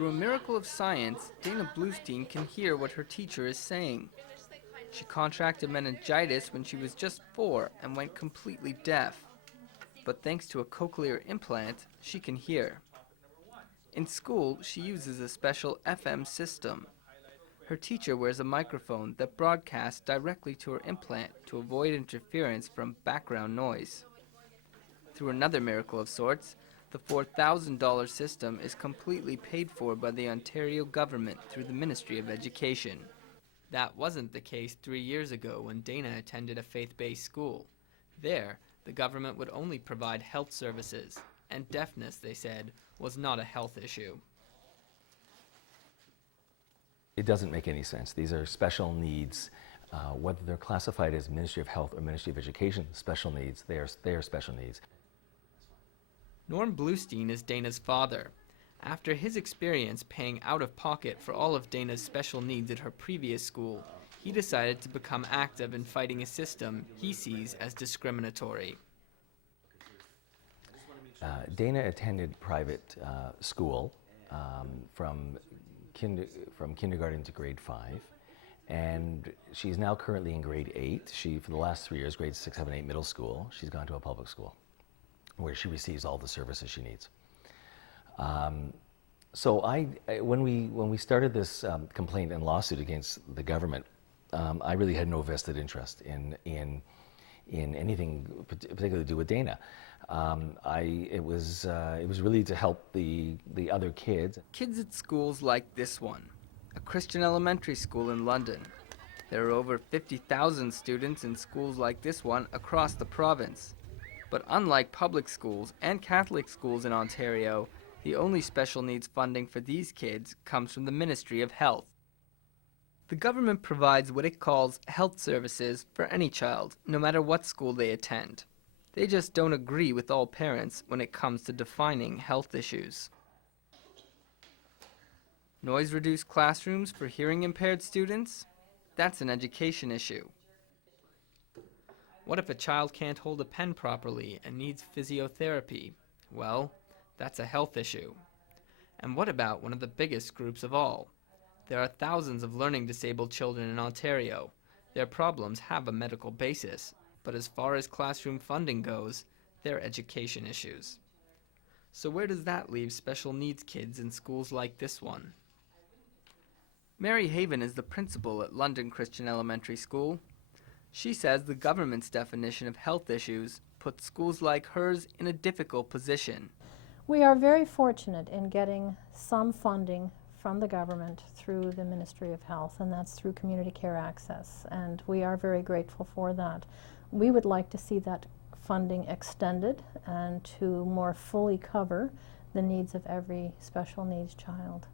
Through a miracle of science, Dana Bluestein can hear what her teacher is saying. She contracted meningitis when she was just 4 and went completely deaf. But thanks to a cochlear implant, she can hear. In school, she uses a special FM system. Her teacher wears a microphone that broadcasts directly to her implant to avoid interference from background noise. Through another miracle of sorts, the $4,000 system is completely paid for by the Ontario government through the Ministry of Education. That wasn't the case 3 years ago when Dana attended a faith-based school. There, the government would only provide health services, and deafness, they said, was not a health issue. It doesn't make any sense. These are special needs. Whether they're classified as Ministry of Health or Ministry of Education, special needs, they are special needs. Norm Bluestein is Dana's father. After his experience paying out of pocket for all of Dana's special needs at her previous school, he decided to become active in fighting a system he sees as discriminatory. Dana attended private school from kindergarten to grade 5, and she's now currently in grade 8. She, for the last 3 years, grades 6, 7, 8 middle school, she's gone to a public school where she receives all the services she needs. So when we started this complaint and lawsuit against the government, I really had no vested interest in anything particularly to do with Dana. It was really to help the other kids. Kids at schools like this one, a Christian elementary school in London. There are over 50,000 students in schools like this one across the province. But unlike public schools and Catholic schools in Ontario, the only special needs funding for these kids comes from the Ministry of Health. The government provides what it calls health services for any child, no matter what school they attend. They just don't agree with all parents when it comes to defining health issues. Noise-reduced classrooms for hearing-impaired students? That's an education issue. What if a child can't hold a pen properly and needs physiotherapy? Well, that's a health issue. And what about one of the biggest groups of all? There are thousands of learning disabled children in Ontario. Their problems have a medical basis, but as far as classroom funding goes, they're education issues. So where does that leave special needs kids in schools like this one? Mary Haven is the principal at London Christian Elementary School. She says the government's definition of health issues puts schools like hers in a difficult position. We are very fortunate in getting some funding from the government through the Ministry of Health, and that's through Community Care Access, and we are very grateful for that. We would like to see that funding extended and to more fully cover the needs of every special needs child.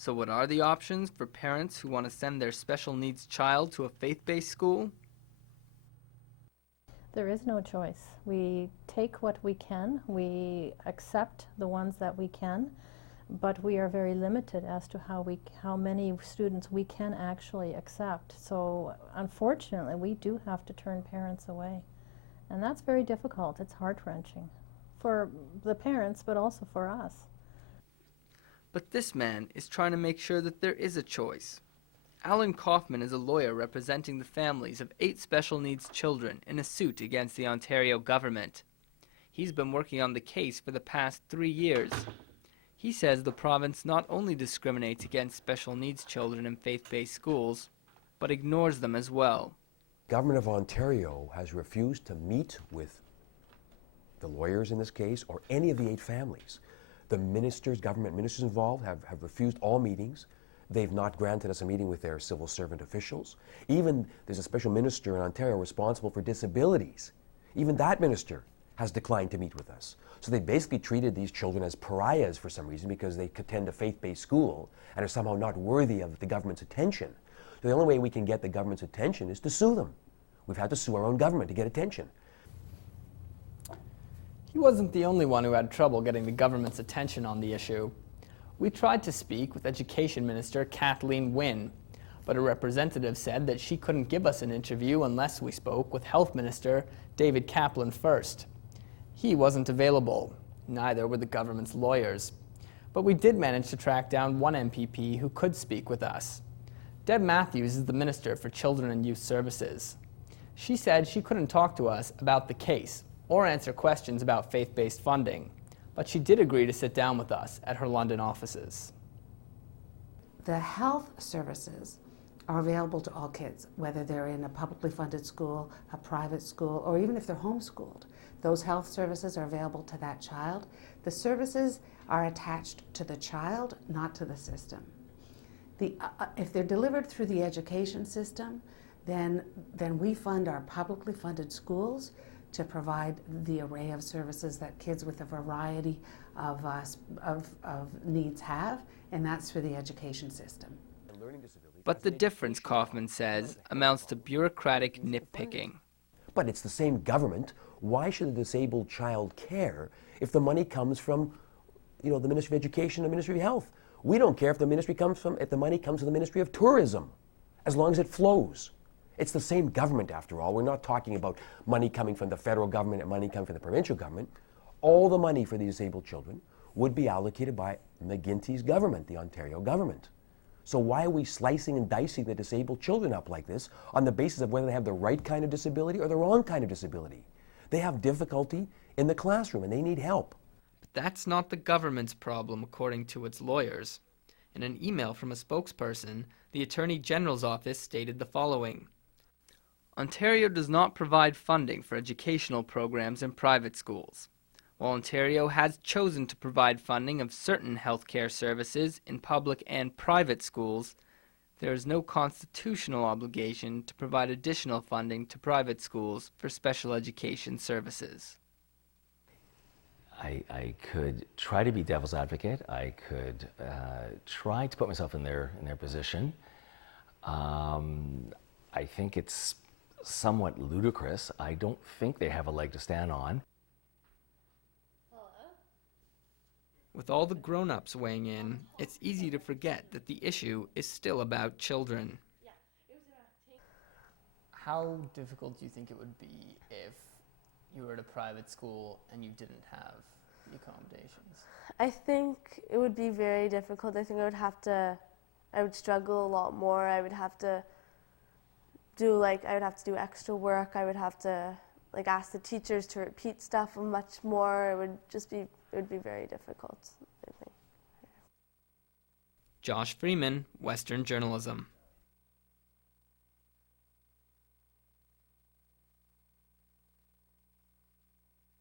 So what are the options for parents who want to send their special needs child to a faith-based school? There is no choice. We take what we can, we accept the ones that we can, but we are very limited as to how many students we can actually accept. So unfortunately, we do have to turn parents away. And that's very difficult. It's heart-wrenching for the parents, but also for us. But this man is trying to make sure that there is a choice. Alan Kaufman is a lawyer representing the families of 8 special needs children in a suit against the Ontario government. He's been working on the case for the past 3 years. He says the province not only discriminates against special needs children in faith-based schools, but ignores them as well. Government of Ontario has refused to meet with the lawyers in this case or any of the 8 families. The ministers, government ministers involved have refused all meetings. They've not granted us a meeting with their civil servant officials. Even there's a special minister in Ontario responsible for disabilities. Even that minister has declined to meet with us. So they basically treated these children as pariahs for some reason because they attend a faith-based school and are somehow not worthy of the government's attention. So the only way we can get the government's attention is to sue them. We've had to sue our own government to get attention. He wasn't the only one who had trouble getting the government's attention on the issue. We tried to speak with Education Minister Kathleen Wynne, but a representative said that she couldn't give us an interview unless we spoke with Health Minister David Kaplan first. He wasn't available. Neither were the government's lawyers. But we did manage to track down one MPP who could speak with us. Deb Matthews is the Minister for Children and Youth Services. She said she couldn't talk to us about the case or answer questions about faith-based funding, but she did agree to sit down with us at her London offices. The health services are available to all kids, whether they're in a publicly funded school, a private school, or even if they're homeschooled. Those health services are available to that child. The services are attached to the child, not to the system. If they're delivered through the education system, then we fund our publicly funded schools to provide the array of services that kids with a variety of needs have, and that's through the education system. But the difference, Kaufman says, amounts to bureaucratic nitpicking. But it's the same government. Why should a disabled child care if the money comes from, the Ministry of Education and the Ministry of Health? We don't care if the money comes from the Ministry of Tourism, as long as it flows. It's the same government, after all. We're not talking about money coming from the federal government and money coming from the provincial government. All the money for the disabled children would be allocated by McGuinty's government, the Ontario government. So why are we slicing and dicing the disabled children up like this on the basis of whether they have the right kind of disability or the wrong kind of disability? They have difficulty in the classroom and they need help. But that's not the government's problem, according to its lawyers. In an email from a spokesperson, the Attorney General's office stated the following: Ontario does not provide funding for educational programs in private schools. While Ontario has chosen to provide funding of certain healthcare services in public and private schools, there is no constitutional obligation to provide additional funding to private schools for special education services. I could try to be devil's advocate. I could try to put myself in their position. I think it's somewhat ludicrous. I don't think they have a leg to stand on. With all the grown-ups weighing in, it's easy to forget that the issue is still about children. How difficult do you think it would be if you were at a private school and you didn't have the accommodations? I think it would be very difficult. I think I would struggle a lot more. I would have to do extra work. I would have to ask the teachers to repeat stuff much more. It would be very difficult, I think. Josh Freeman, Western Journalism.